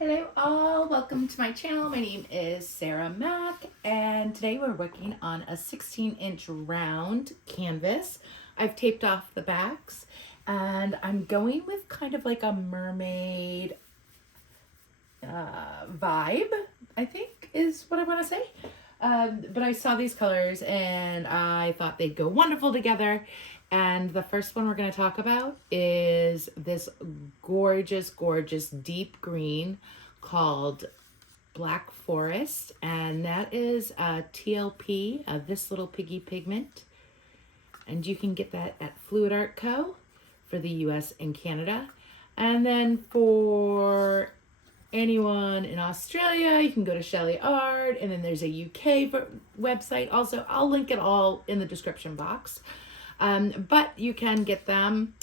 Hello all, welcome to my channel. My name is Sarah Mack and today we're working on a 16-inch round canvas. I've taped off the backs and I'm going with kind of like a mermaid vibe, I think is what I want to say. But I saw these colors and I thought they'd go wonderful together. And the first one we're going to talk about is this gorgeous, gorgeous deep green called Black Forest. And that is a TLP, this little piggy pigment. And you can get that at Fluid Art Co. for the US and Canada. And then for anyone in Australia, you can go to Shelley Art, and then there's a UK website also. I'll link it all in the description box. But you can get them,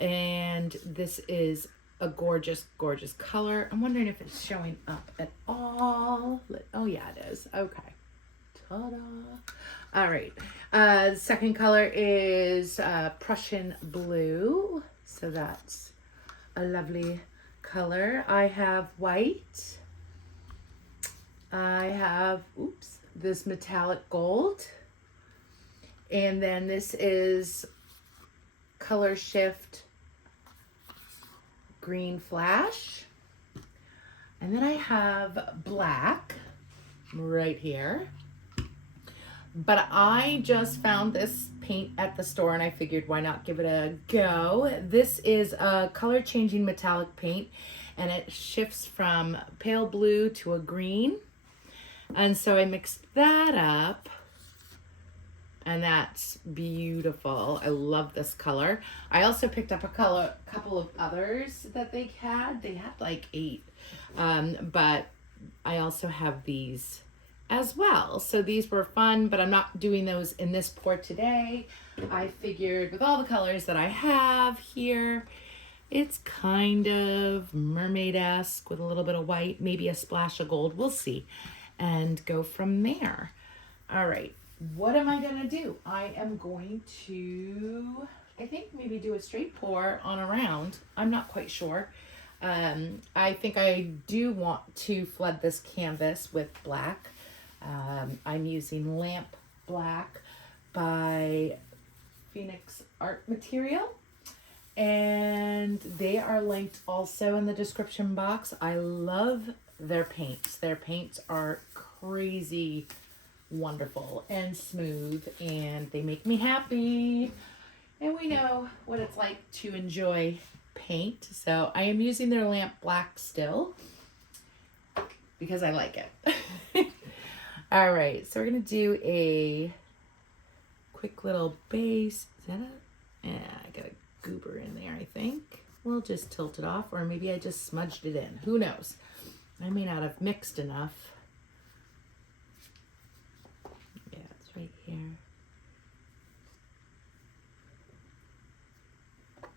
and this is a gorgeous, gorgeous color. I'm wondering if it's showing up at all. Oh yeah, it is. Okay. Ta-da. All right. Second color is Prussian blue. So that's a lovely color. I have white. I have, this metallic gold. And then this is Color Shift Green Flash. And then I have black right here. But I just found this paint at the store and I figured why not give it a go. This is a color changing metallic paint and it shifts from pale blue to a green. And so I mixed that up. And that's beautiful. I love this color. I also picked up a couple of others that they had. They had like 8. But I also have these as well. So these were fun, but I'm not doing those in this pour today. I figured with all the colors that I have here, it's kind of mermaid-esque with a little bit of white, maybe a splash of gold. We'll see. And go from there. All right. What am I going to do? I am going to, I think maybe do a straight pour on a round. I'm not quite sure. I think I do want to flood this canvas with black. I'm using Lamp Black by Phoenix Art Material. And they are linked also in the description box. I love their paints. Their paints are crazy wonderful and smooth, and they make me happy. And we know what it's like to enjoy paint. So I am using their Lamp Black still because I like it. All right, so we're gonna do a quick little base. Is that a, yeah, I got a goober in there, I think. We'll just tilt it off, or maybe I just smudged it in. Who knows? I may not have mixed enough. Right here.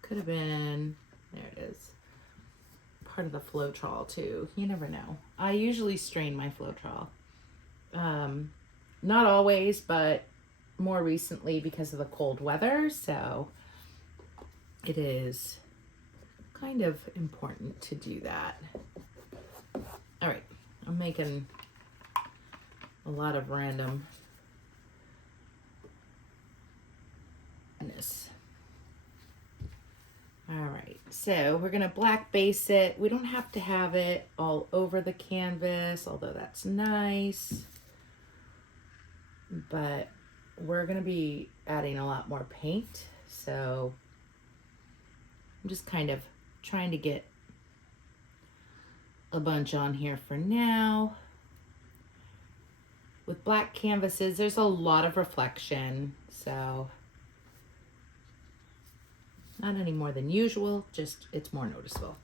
Could have been, there it is, part of the Floetrol too. You never know. I usually strain my Floetrol. Not always, but more recently because of the cold weather. So it is kind of important to do that. All right, I'm making a lot of random this. All right, so we're gonna black base it. We don't have to have it all over the canvas, although that's nice. But we're gonna be adding a lot more paint, so I'm just kind of trying to get a bunch on here for now. With black canvases, there's a lot of reflection, so not any more than usual, just it's more noticeable.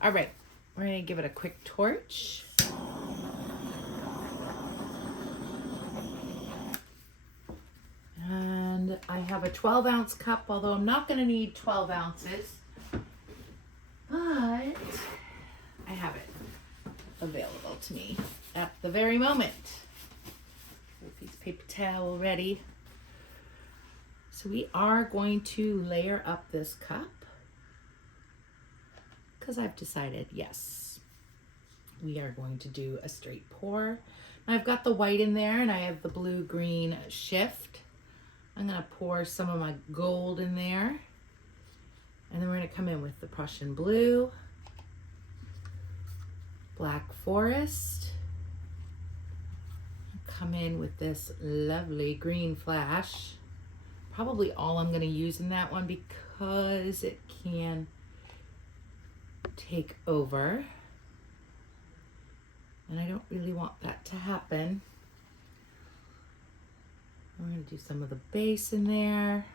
All right, we're gonna give it a quick torch. And I have a 12-ounce cup, although I'm not gonna need 12 ounces, but I have it available to me at the very moment. A piece of paper towel ready. So we are going to layer up this cup because I've decided, yes, we are going to do a straight pour. Now I've got the white in there and I have the blue-green shift. I'm gonna pour some of my gold in there. And then we're gonna come in with the Prussian blue, Black Forest, come in with this lovely green flash. Probably all I'm gonna use in that one because it can take over. And I don't really want that to happen. We're gonna do some of the base in there.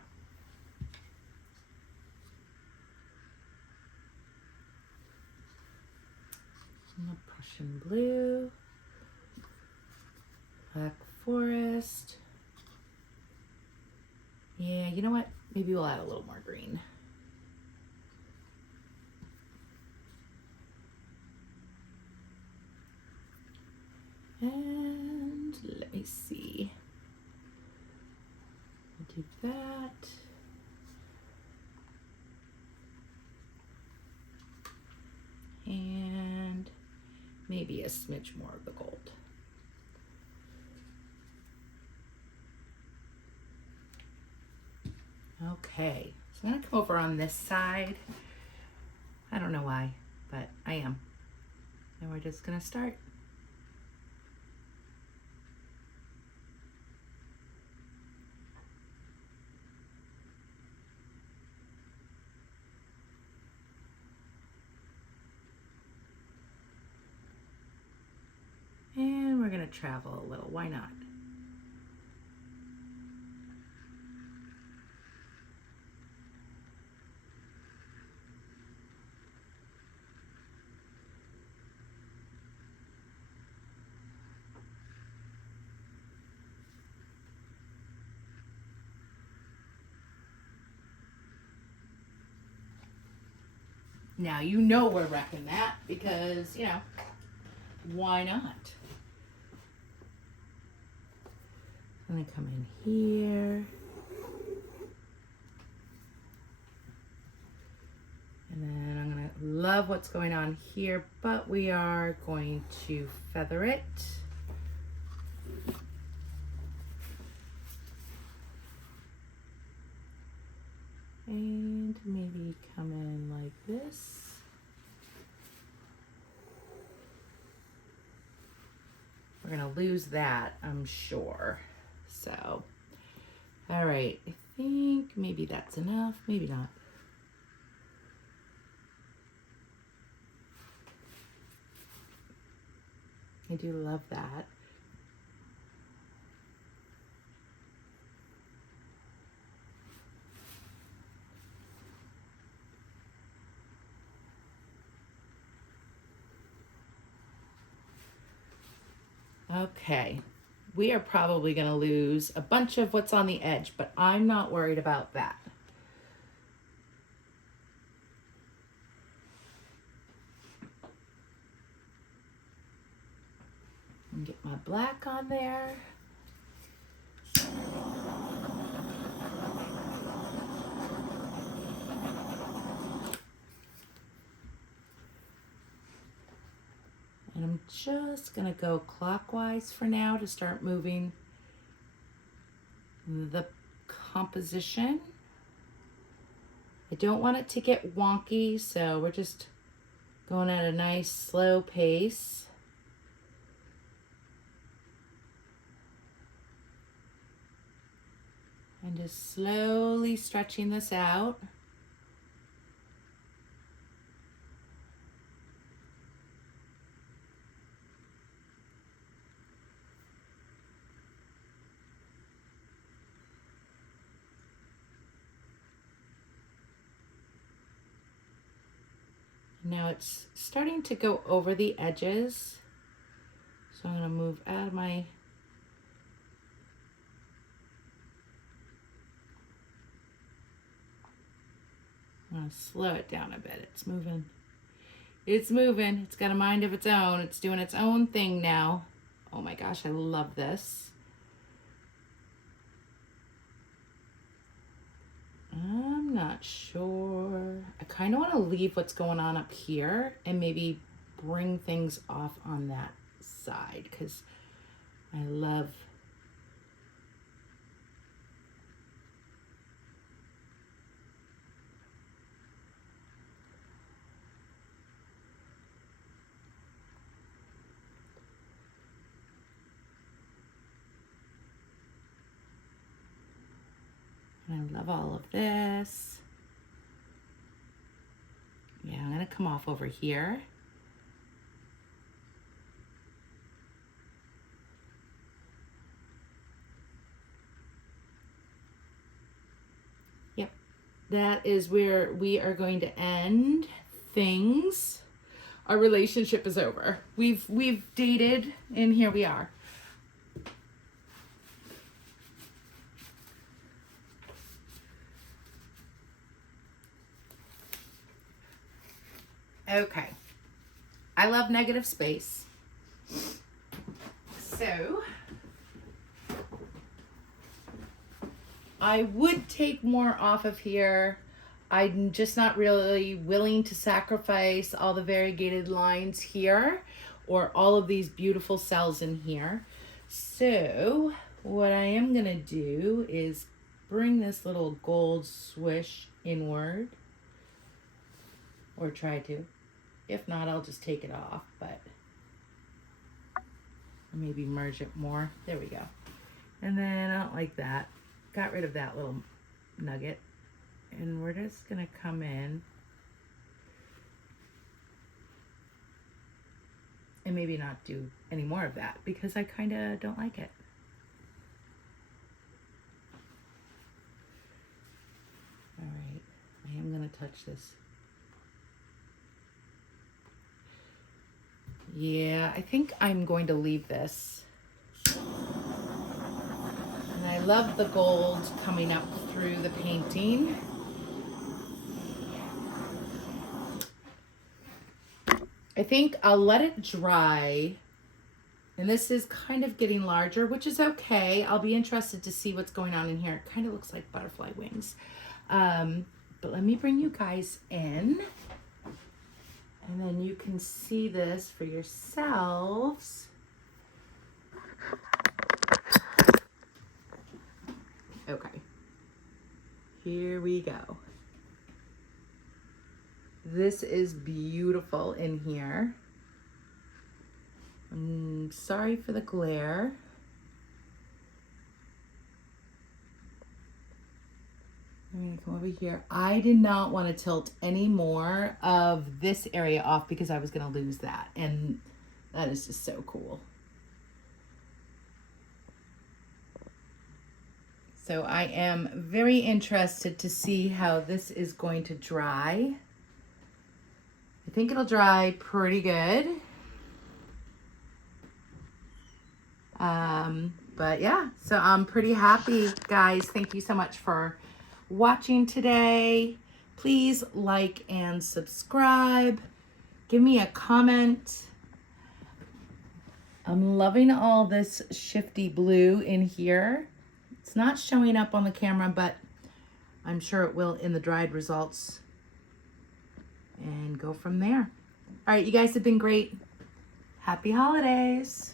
And the Prussian blue, Black Forest. Yeah, you know what? Maybe we'll add a little more green. And let me see. We'll do that. And maybe a smidge more of the gold. Okay, so I'm gonna come over on this side. I don't know why, but I am. And we're just gonna start. And we're gonna travel a little, why not? Now you know we're wrecking that because, you know, why not? I'm gonna come in here. And then I'm gonna love what's going on here, but we are going to feather it. And maybe come in like this. We're gonna lose that, I'm sure. So, all right, I think maybe that's enough, maybe not. I do love that. Okay, we are probably going to lose a bunch of what's on the edge, but I'm not worried about that. And get my black on there. And I'm just gonna go clockwise for now to start moving the composition. I don't want it to get wonky, so we're just going at a nice slow pace. And just slowly stretching this out. Now it's starting to go over the edges. So I'm going to move out of my I'm going to slow it down a bit. It's moving. It's moving. It's got a mind of its own. It's doing its own thing now. Oh my gosh, I love this. I'm not sure. I kind of want to leave what's going on up here and maybe bring things off on that side because I love all of this. Yeah, I'm gonna come off over here. Yep, that is where we are going to end things. Our relationship is over. We've dated, and here we are. Okay. I love negative space. So I would take more off of here. I'm just not really willing to sacrifice all the variegated lines here or all of these beautiful cells in here. So what I am going to do is bring this little gold swish inward, or try to. If not, I'll just take it off, but maybe merge it more. There we go. And then I don't like that. Got rid of that little nugget. And we're just gonna come in and maybe not do any more of that because I kind of don't like it. All right, I am gonna touch this. Yeah, I think I'm going to leave this. And I love the gold coming up through the painting. I think I'll let it dry. And this is kind of getting larger, which is okay. I'll be interested to see what's going on in here. It kind of looks like butterfly wings. But let me bring you guys in. And then you can see this for yourselves. Okay. Here we go. This is beautiful in here. I'm sorry for the glare. I'm gonna come over here. I did not want to tilt any more of this area off because I was gonna lose that. And that is just so cool. So I am very interested to see how this is going to dry. I think it'll dry pretty good. But yeah, so I'm pretty happy, guys. Thank you so much for watching today. Please like and subscribe. Give me a comment. I'm loving all this shifty blue in here. It's not showing up on the camera, but I'm sure it will in the dried results. And go from there. All right, you guys have been great. Happy holidays.